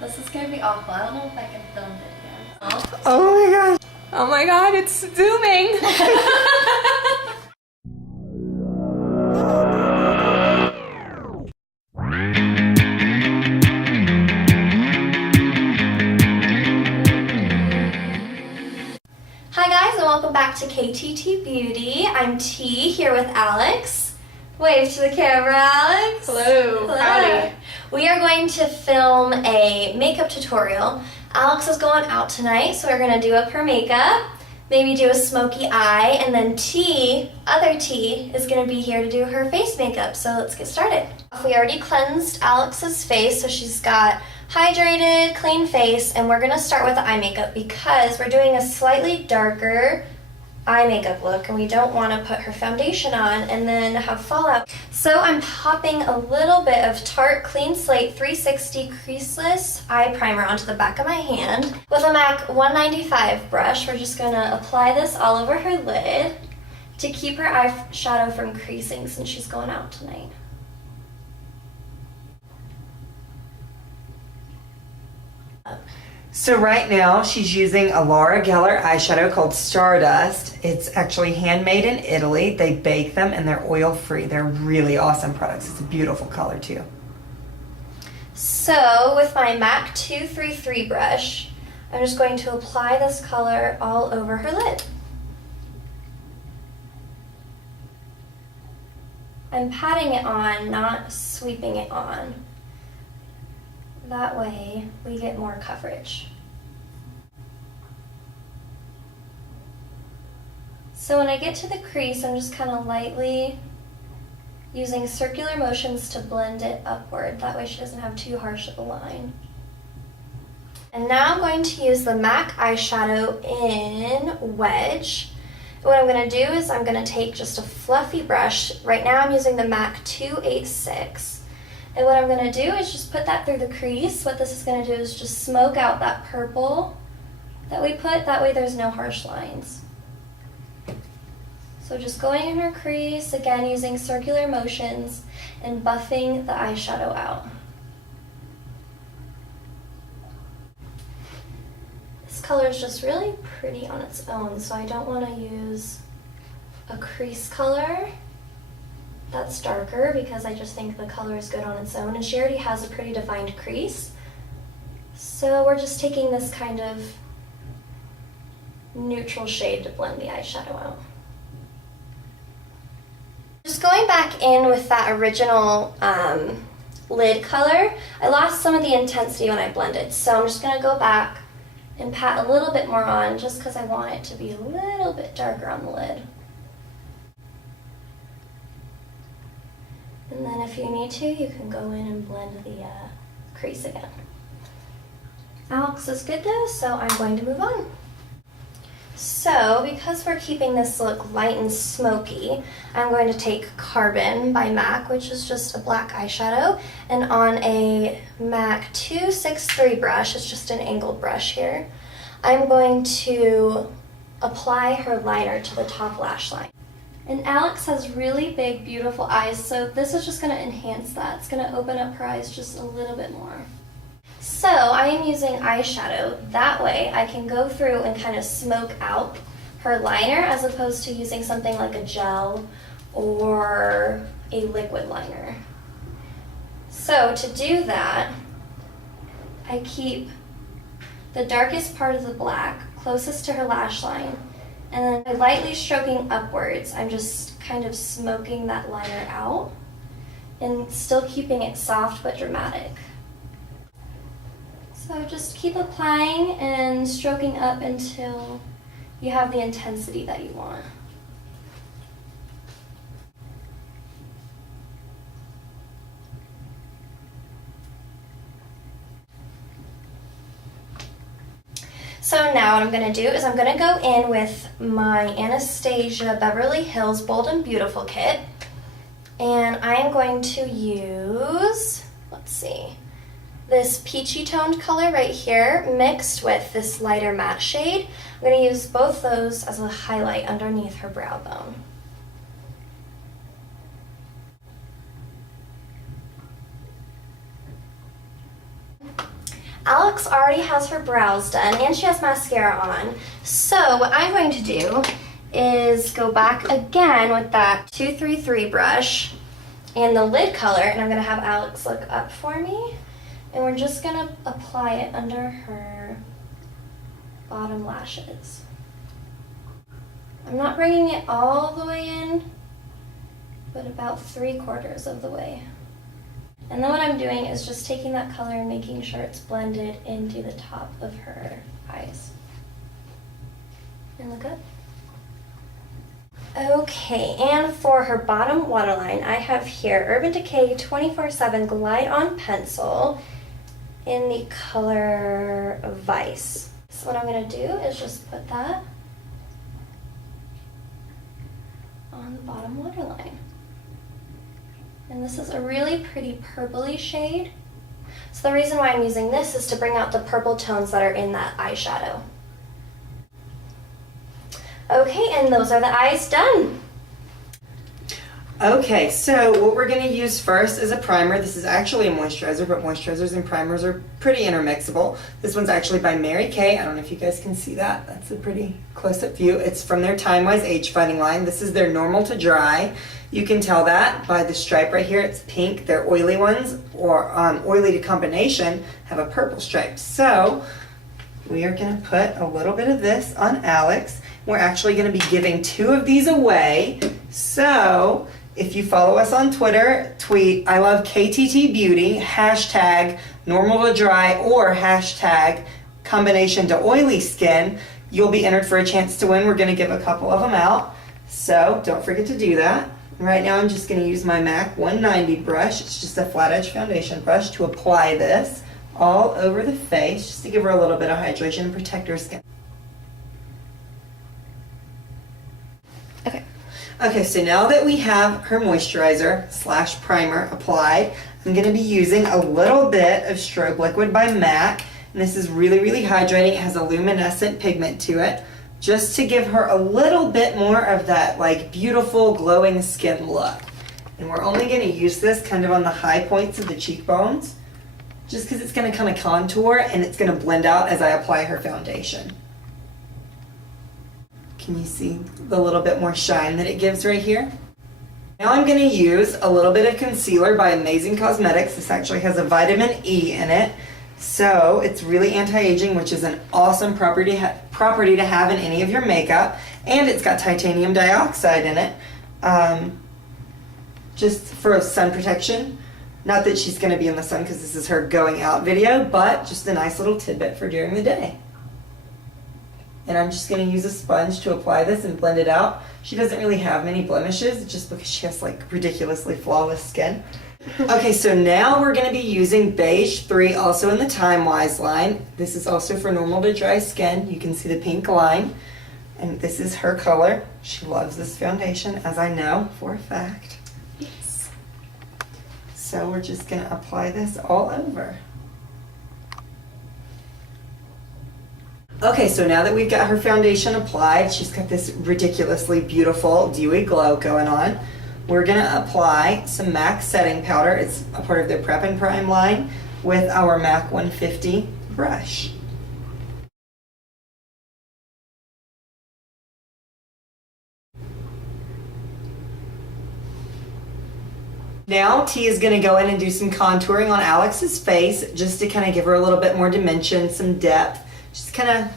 This is gonna be awful. I don't know if I can film video. Oh my gosh. Oh my god, it's zooming. Hi guys, and welcome back to KTT Beauty. I'm T here with Alex. Wave to the camera, Alex. Hello. Howdy. We are going to film a makeup tutorial. Alex is going out tonight, so we're going to do up her makeup, maybe do a smoky eye, and then other T, is going to be here to do her face makeup. So let's get started. We already cleansed Alex's face, so she's got hydrated, clean face, and we're going to start with the eye makeup because we're doing a slightly darker eye makeup look and we don't want to put her foundation on and then have fallout. So I'm popping a little bit of Tarte Clean Slate 360 Creaseless Eye Primer onto the back of my hand. With a MAC 195 brush, we're just going to apply this all over her lid to keep her eyeshadow from creasing since she's going out tonight. So right now she's using a Laura Geller eyeshadow called Stardust. It's actually handmade in Italy. They bake them and they're oil free. They're really awesome products. It's a beautiful color too. So with my MAC 233 brush, I'm just going to apply this color all over her lid. I'm patting it on, not sweeping it on. That way we get more coverage. So when I get to the crease, I'm just kind of lightly using circular motions to blend it upward. That way she doesn't have too harsh of a line. And now I'm going to use the MAC eyeshadow in Wedge. What I'm going to do is I'm going to take just a fluffy brush. Right now I'm using the MAC 286. And what I'm going to do is just put that through the crease. What this is going to do is just smoke out that purple that we put. That way there's no harsh lines. So just going in her crease, again using circular motions and buffing the eyeshadow out. This color is just really pretty on its own, so I don't want to use a crease color that's darker because I just think the color is good on its own, and she already has a pretty defined crease. So we're just taking this kind of neutral shade to blend the eyeshadow out. Just going back in with that original lid color, I lost some of the intensity when I blended, so I'm just going to go back and pat a little bit more on just because I want it to be a little bit darker on the lid. And then if you need to, you can go in and blend the crease again. Alex is good though, so I'm going to move on. So because we're keeping this look light and smoky, I'm going to take Carbon by MAC, which is just a black eyeshadow, and on a MAC 263 brush, it's just an angled brush here, I'm going to apply her liner to the top lash line. And Alex has really big, beautiful eyes, so this is just going to enhance that. It's going to open up her eyes just a little bit more. So I am using eyeshadow. That way I can go through and kind of smoke out her liner as opposed to using something like a gel or a liquid liner. So to do that, I keep the darkest part of the black closest to her lash line, and then by lightly stroking upwards, I'm just kind of smoking that liner out and still keeping it soft but dramatic. So just keep applying and stroking up until you have the intensity that you want. So now what I'm going to do is I'm going to go in with my Anastasia Beverly Hills Bold and Beautiful kit, and I am going to use, let's see, this peachy toned color right here mixed with this lighter matte shade. I'm going to use both those as a highlight underneath her brow bone. Alex already has her brows done and she has mascara on. So what I'm going to do is go back again with that 233 brush and the lid color, and I'm going to have Alex look up for me, and we're just going to apply it under her bottom lashes. I'm not bringing it all the way in, but about 3/4 of the way. And then what I'm doing is just taking that color and making sure it's blended into the top of her eyes. And look up. Okay, and for her bottom waterline, I have here Urban Decay 24/7 Glide On Pencil in the color Vice. So what I'm going to do is just put that on the bottom waterline. And this is a really pretty purpley shade. So the reason why I'm using this is to bring out the purple tones that are in that eyeshadow. Okay, and those are the eyes done. Okay, so what we're going to use first is a primer. This is actually a moisturizer, but moisturizers and primers are pretty intermixable. This one's actually by Mary Kay. I don't know if you guys can see that. That's a pretty close-up view. It's from their Time Wise Age Fighting line. This is their normal to dry. You can tell that by the stripe right here. It's pink. Their oily ones, or oily to combination, have a purple stripe. So we are going to put a little bit of this on Alex. We're actually going to be giving 2 of these away. So if you follow us on Twitter, tweet I love KTT Beauty, hashtag normal to dry, or hashtag combination to oily skin. You'll be entered for a chance to win. We're going to give a couple of them out. So don't forget to do that. Right now I'm just going to use my MAC 190 brush. It's just a flat edge foundation brush to apply this all over the face, just to give her a little bit of hydration and protect her skin. Okay, so now that we have her moisturizer / primer applied, I'm going to be using a little bit of Strobe Liquid by MAC. And this is really, really hydrating. It has a luminescent pigment to it, just to give her a little bit more of that like beautiful glowing skin look. And we're only going to use this kind of on the high points of the cheekbones, just because it's going to kind of contour and it's going to blend out as I apply her foundation. Can you see the little bit more shine that it gives right here? Now I'm going to use a little bit of concealer by Amazing Cosmetics. This actually has a vitamin E in it, so it's really anti-aging, which is an awesome property to have in any of your makeup. And it's got titanium dioxide in it, just for sun protection. Not that she's going to be in the sun because this is her going out video, but just a nice little tidbit for during the day. And I'm just going to use a sponge to apply this and blend it out. She doesn't really have many blemishes, just because she has like ridiculously flawless skin. Okay, so now we're going to be using Beige 3, also in the Time Wise line. This is also for normal to dry skin. You can see the pink line. And this is her color. She loves this foundation, as I know for a fact. Yes. So we're just going to apply this all over. Okay, so now that we've got her foundation applied, she's got this ridiculously beautiful dewy glow going on. We're going to apply some MAC setting powder. It's a part of their Prep and Prime line with our MAC 150 brush. Now T is going to go in and do some contouring on Alex's face, just to kind of give her a little bit more dimension, some depth. Just kind of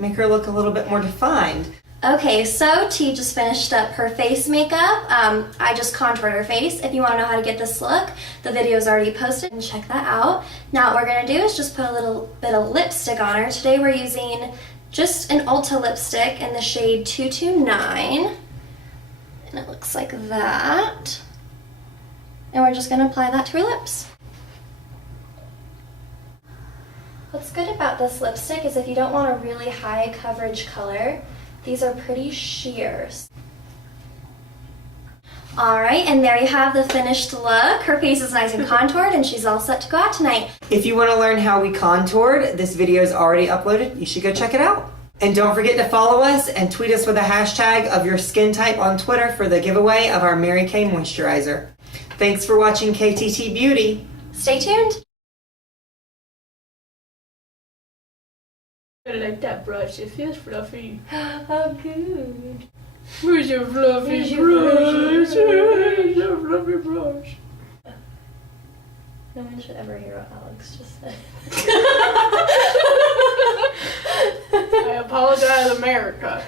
make her look a little bit more defined. Okay, so T just finished up her face makeup. I just contoured her face. If you want to know how to get this look, the video is already posted, and check that out. Now what we're going to do is just put a little bit of lipstick on her. Today we're using just an Ulta lipstick in the shade 229. And it looks like that. And we're just going to apply that to her lips. What's good about this lipstick is if you don't want a really high coverage color, these are pretty sheers. Alright, and there you have the finished look. Her face is nice and contoured, and she's all set to go out tonight. If you want to learn how we contoured, this video is already uploaded. You should go check it out. And don't forget to follow us and tweet us with a hashtag of your skin type on Twitter for the giveaway of our Mary Kay moisturizer. Thanks for watching KTT Beauty. Stay tuned. I like that brush. It feels fluffy. Oh, good. Where's your fluffy Where's your brush? fluffy Where's your fluffy brush? No one should ever hear what Alex just said. I apologize, America.